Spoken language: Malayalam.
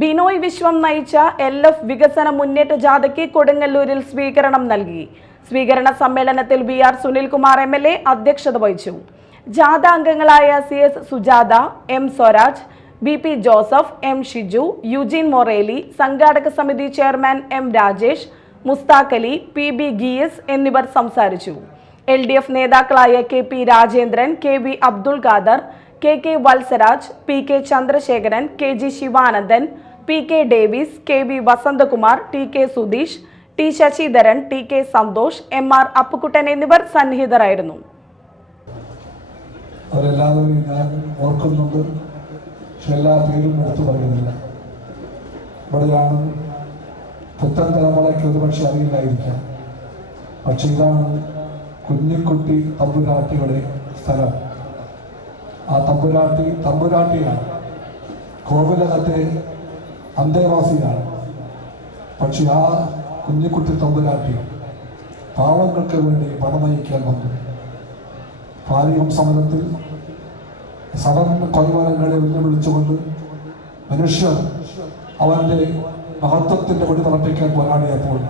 ബിനോയ് വിശ്വം നയിച്ച LF വികസന മുന്നേറ്റ ജാഥയ്ക്ക് കൊടുങ്ങല്ലൂരിൽ സ്വീകരണം നൽകി. സ്വീകരണ സമ്മേളനത്തിൽ VR സുനിൽകുമാർ MLA അധ്യക്ഷത വഹിച്ചു. ജാഥ അംഗങ്ങളായ CS Sujatha, M Swaraj, BP Joseph, M Shiju, Eugene Moreli, സംഘാടക സമിതി chairman M Rajesh, Mushtaq Ali, PB Geeyas എന്നിവർ സംസാരിച്ചു. LDF നേതാക്കളായ KP Rajendran, KV Abdul Khader, KK Valsaraj, PK Chandrasekharan, KG Sivanandan, PK Davis, KV Vasanthakumar, TK Sudheesh, T Sasidharan, TK Santhosh, MR Appukuttan എന്നിവർ സന്നിഹിതരായിരുന്നു. അവരെല്ലാവരും ഞാൻ ഓർക്കുന്നുണ്ട്, പക്ഷെ എല്ലാ പേരും എടുത്തു പറയുന്നില്ല. ഇവിടെയാണ് പുത്തൻ തലമുറയ്ക്ക് ഒരുപക്ഷെ അറിയില്ലായിരിക്കാം, പക്ഷെ ഇതാണ് കുഞ്ഞിക്കുട്ടി തമ്പുരാട്ടിയുടെ സ്ഥലം. ആ തമ്പുരാട്ടിയാണ് കോവിലകത്തെ അന്തേവാസിയാണ്. പക്ഷെ ആ കുഞ്ഞിക്കുട്ടി തമ്പുരാട്ടി പാവങ്ങൾക്ക് വേണ്ടി പണമയക്കാൻ വന്നു. പാലിയം സമരത്തിൽ സദൻ കൊലപാതകങ്ങളെ വെല്ലുവിളിച്ചുകൊണ്ട് മനുഷ്യർ അവന്റെ മഹത്വത്തിന്റെ കൊടി നടപ്പിക്കാൻ പോരാടിയപ്പോൾ